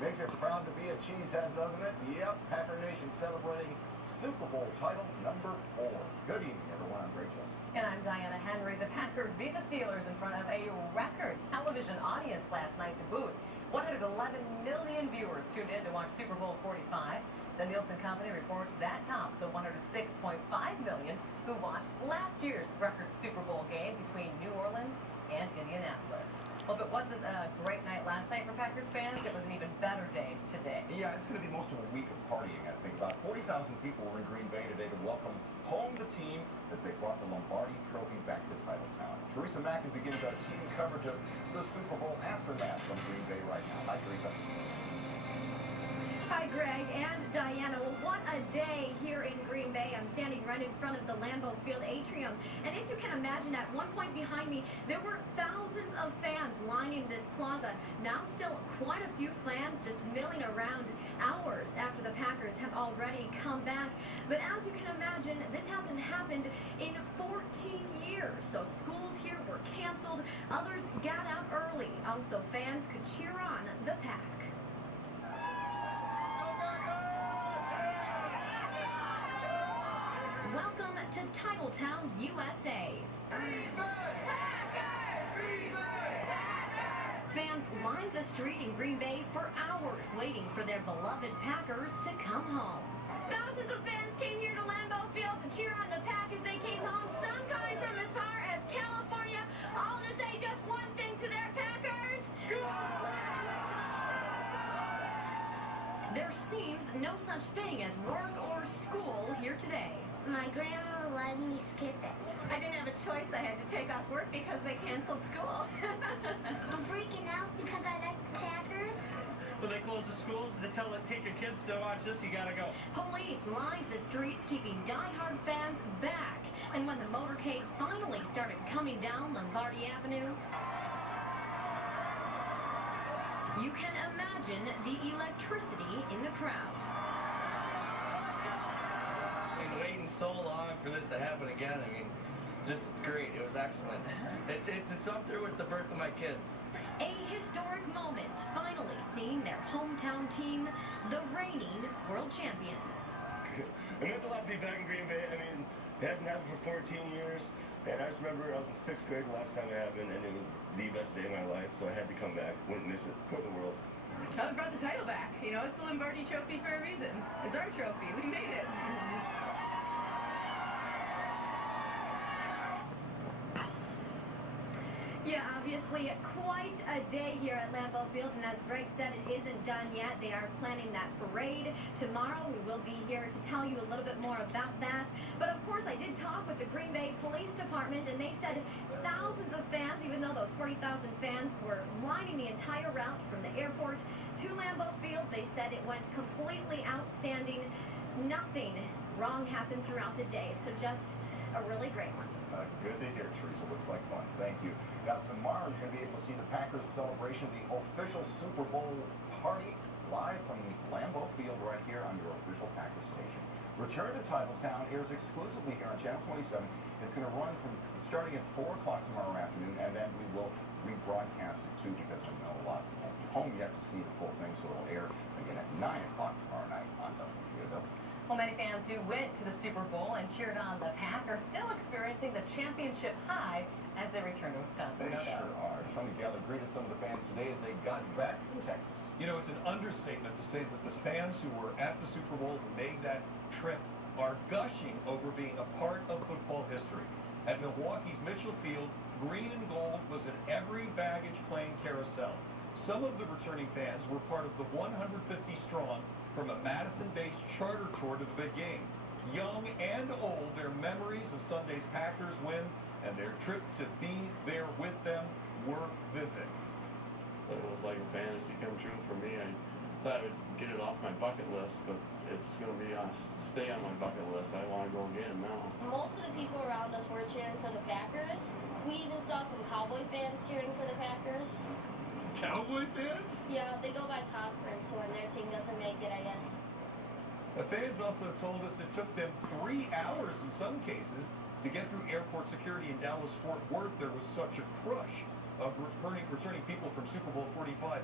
Makes it proud to be a cheesehead, doesn't it? Yep, Packer Nation celebrating Super Bowl title number 4. Good evening, everyone. I'm Greg Jessup. And I'm Diana Henry. The Packers beat the Steelers in front of a record television audience last night to boot. 111 million viewers tuned in to watch Super Bowl 45. The Nielsen Company reports that tops the 106.5 million who watched last year's record Super Bowl game between New Orleans and Indianapolis. Well, if it wasn't a great night last night for Packers fans, it was an even better day today. Yeah, it's going to be most of a week of partying, I think. About 40,000 people were in Green Bay today to welcome home the team as they brought the Lombardi Trophy back to Titletown. Teresa Mackin begins our team coverage of the Super Bowl aftermath from Green Bay right now. Hi, Teresa. Hi, Greg and Diana. Well, what a day here in Green Bay. I'm standing right in front of the Lambeau Field atrium. And if you can imagine, at one point behind me, there were thousands of fans lining this plaza. Now still quite a few fans just milling around hours after the Packers have already come back. But as you can imagine, this hasn't happened in 14 years. So schools here were canceled. Others got out early. Also, fans could cheer on the Pack. Welcome to Titletown, USA. Fans lined the street in Green Bay for hours waiting for their beloved Packers to come home. Thousands of fans came here to Lambeau Field to cheer on the Pack as they came home, some coming from as far as California, all to say just one thing to their Packers. There seems no such thing as work or school here today. My grandma let me skip it. I didn't have a choice. I had to take off work because they canceled school. I'm freaking out because I like Packers. When they close the schools, they take your kids to watch this, you gotta go. Police lined the streets, keeping diehard fans back. And when the motorcade finally started coming down Lombardi Avenue, you can imagine the electricity in the crowd. Waiting so long for this to happen again. I mean, just great. It was excellent. It's up there with the birth of my kids. A historic moment, finally seeing their hometown team, the reigning world champions. It meant a lot to be back in Green Bay. I mean, it hasn't happened for 14 years. And I just remember I was in 6th grade the last time it happened, and it was the best day of my life, so I had to come back. Wouldn't miss it for the world. Oh, we brought the title back. You know, it's the Lombardi Trophy for a reason. It's our trophy. We made it. Yeah, obviously quite a day here at Lambeau Field, and as Greg said, it isn't done yet. They are planning that parade tomorrow. We will be here to tell you a little bit more about that. But of course, I did talk with the Green Bay Police Department, and they said thousands of fans, even though those 40,000 fans were lining the entire route from the airport to Lambeau Field. They said it went completely outstanding. Nothing wrong happened throughout the day, so just a really great one. Good to hear, Teresa. Looks like fun. Thank you. Now, tomorrow you're going to be able to see the Packers celebration, the official Super Bowl party, live from Lambeau Field right here on your official Packers station. Return to Titletown airs exclusively here on Channel 27. It's going to run from starting at 4 o'clock tomorrow afternoon, and then we will rebroadcast it too, because I know a lot won't be home yet to see the full thing, so it'll air again at 9 o'clock tomorrow night on WPOW. Well, many fans who went to the Super Bowl and cheered on the Pack are still experiencing the championship high as they return to Wisconsin. They sure are. Tony Geller greeted some of the fans today as they got back from Texas. You know, it's an understatement to say that the fans who were at the Super Bowl, who made that trip, are gushing over being a part of football history. At Milwaukee's Mitchell Field, green and gold was in every baggage claim carousel. Some of the returning fans were part of the 150 strong from a Madison-based charter tour to the big game. Young and old, their memories of Sunday's Packers win and their trip to be there with them were vivid. It was like a fantasy come true for me. I thought I would get it off my bucket list, but it's going to be stay on my bucket list. I want to go again now. Most of the people around us were cheering for the Packers. We even saw some Cowboy fans cheering for the Packers. Cowboy fans? Yeah, they go by conference, so when their team doesn't make it, I guess. The fans also told us it took them 3 hours in some cases to get through airport security in Dallas-Fort Worth. There was such a crush of returning people from Super Bowl 45.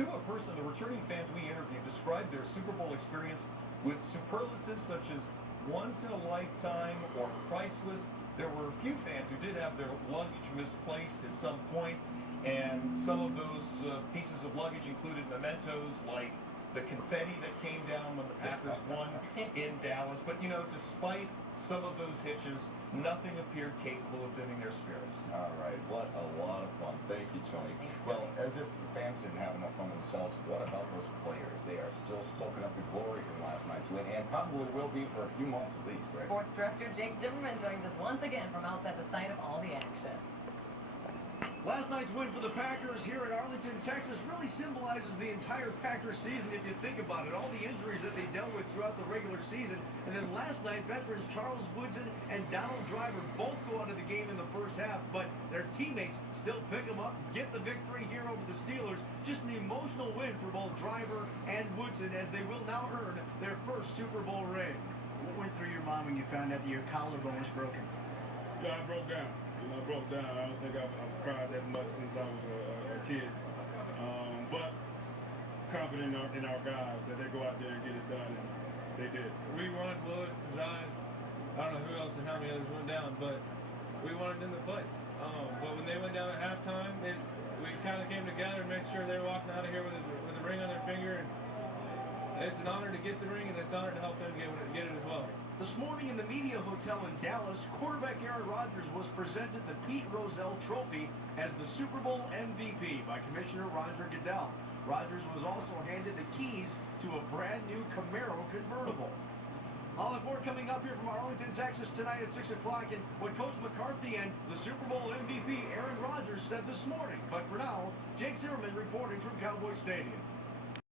a person, the returning fans we interviewed described their Super Bowl experience with superlatives such as once in a lifetime or priceless. There were a few fans who did have their luggage misplaced at some point, and some of those pieces of luggage included mementos like the confetti that came down when the Packers won in Dallas. But, you know, despite some of those hitches, nothing appeared capable of dimming their spirits. All right, what a lot of fun. Thank you, Tony. Well, as if the fans didn't have enough fun themselves, what about those players? They are still soaking up the glory from last night's win, and probably will be for a few months at least, right? Sports director Jake Zimmerman joins us once again from outside the site of all the action. Last night's win for the Packers here in Arlington, Texas really symbolizes the entire Packers season if you think about it. All the injuries that they dealt with throughout the regular season. And then last night, veterans Charles Woodson and Donald Driver both go out of the game in the first half, but their teammates still pick them up, get the victory here over the Steelers. Just an emotional win for both Driver and Woodson as they will now earn their first Super Bowl ring. What went through your mind when you found out that your collarbone was broken? Yeah, I broke down. I broke down. I don't think I've cried that much since I was a kid. But confident in our guys that they go out there and get it done, and they did. We wanted Wood, Zion, I don't know who else and how many others went down, but we wanted them to play. But when they went down at halftime, we kind of came together and made sure they were walking out of here with a ring on their finger. And it's an honor to get the ring, and it's an honor to help them get it as well. This morning in the Media Hotel in Dallas, quarterback Aaron Rodgers was presented the Pete Rozelle Trophy as the Super Bowl MVP by Commissioner Roger Goodell. Rodgers was also handed the keys to a brand new Camaro convertible. I'll have more coming up here from Arlington, Texas tonight at 6 o'clock, and what Coach McCarthy and the Super Bowl MVP Aaron Rodgers said this morning. But for now, Jake Zimmerman reporting from Cowboy Stadium.